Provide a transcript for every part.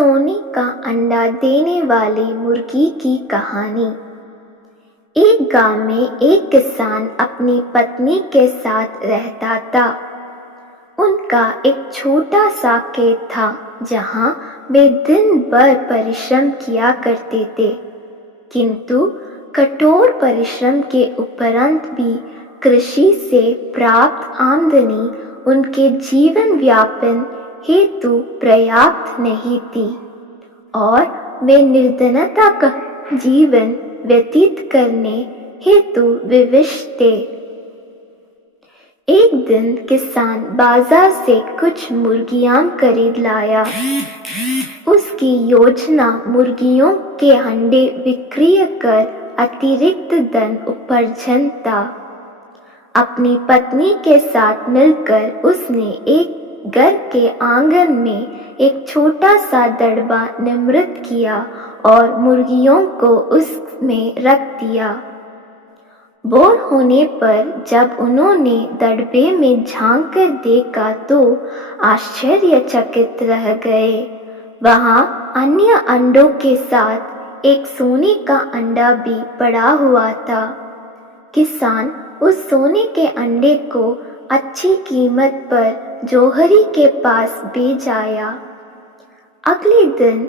सोने का अंडा देने वाली मुर्गी की कहानी। एक गांव में एक किसान अपनी पत्नी के साथ रहता था। उनका एक छोटा सा खेत था जहां वे दिन भर परिश्रम किया करते थे, किंतु कठोर परिश्रम के उपरांत भी कृषि से प्राप्त आमदनी उनके जीवन यापन हेतु पर्याप्त नहीं थी और वे निर्धनता का जीवन व्यतीत करने हेतु विवश थे। एक दिन किसान बाजार से कुछ मुर्गियां खरीद लाया। उसकी योजना मुर्गियों के अंडे बिक्री कर अतिरिक्त धन उपार्जन था। अपनी पत्नी के साथ मिलकर उसने एक घर के आंगन में एक छोटा सा दड़बा निर्मित किया और मुर्गियों को उसमें रख दिया। बोर होने पर जब उन्होंने दड़बे में झांक कर देखा तो आश्चर्यचकित रह गए। वहां अन्य अंडों के साथ एक सोने का अंडा भी पड़ा हुआ था। किसान उस सोने के अंडे को अच्छी कीमत पर जौहरी के पास बेच आया। अगले दिन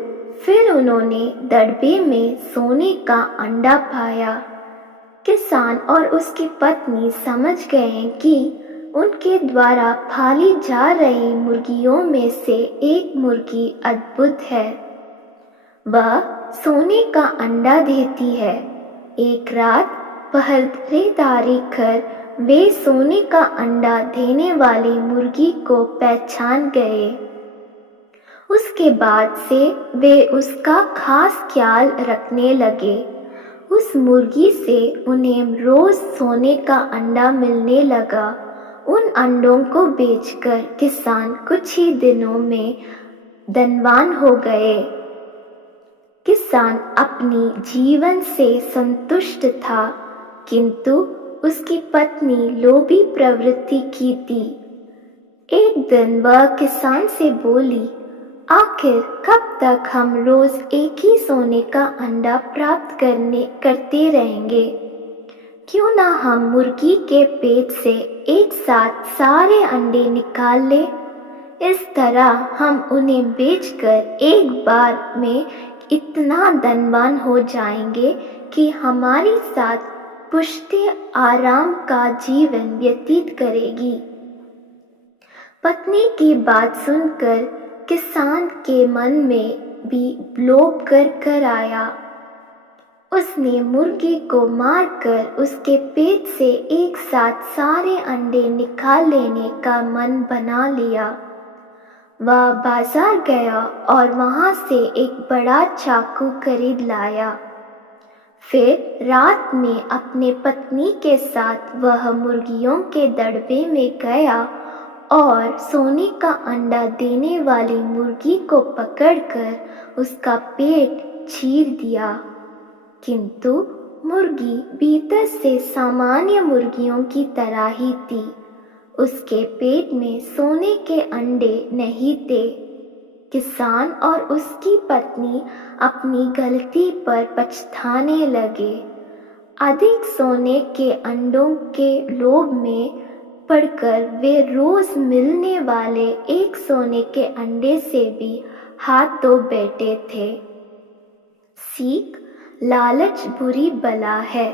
फिर उन्होंने दड़बे में सोने का अंडा पाया। किसान और उसकी पत्नी समझ गए कि उनके द्वारा पाली जा रही मुर्गियों में से एक मुर्गी अद्भुत है। वह सोने का अंडा देती है। एक रात पहरेदारी कर वे सोने का अंडा देने वाली मुर्गी को पहचान गए। उसके बाद से वे उसका खास ख्याल रखने लगे। उस मुर्गी से उन्हें रोज सोने का अंडा मिलने लगा। उन अंडों को बेचकर किसान कुछ ही दिनों में धनवान हो गए। किसान अपनी जीवन से संतुष्ट था, किंतु उसकी पत्नी लोभी प्रवृत्ति की थी। एक दिन वह किसान से बोली, आखिर कब तक हम रोज एक ही सोने का अंडा प्राप्त करते रहेंगे? क्यों ना हम मुर्गी के पेट से एक साथ सारे अंडे निकाल ले। इस तरह हम उन्हें बेचकर एक बार में इतना धनवान हो जाएंगे कि हमारे साथ पुश्ते आराम का जीवन व्यतीत करेगी। पत्नी की बात सुनकर किसान के मन में भी लोभ कर आया। उसने मुर्गी को मारकर उसके पेट से एक साथ सारे अंडे निकाल लेने का मन बना लिया। वह बाजार गया और वहां से एक बड़ा चाकू खरीद लाया। फिर रात में अपने पत्नी के साथ वह मुर्गियों के दड़बे में गया और सोने का अंडा देने वाली मुर्गी को पकड़कर उसका पेट चीर दिया, किंतु मुर्गी भीतर से सामान्य मुर्गियों की तरह ही थी। उसके पेट में सोने के अंडे नहीं थे। किसान और उसकी पत्नी अपनी गलती पर पछताने लगे। अधिक सोने के अंडों के लोभ में पड़कर वे रोज मिलने वाले एक सोने के अंडे से भी हाथ धो बैठे थे। सीख, लालच बुरी बला है।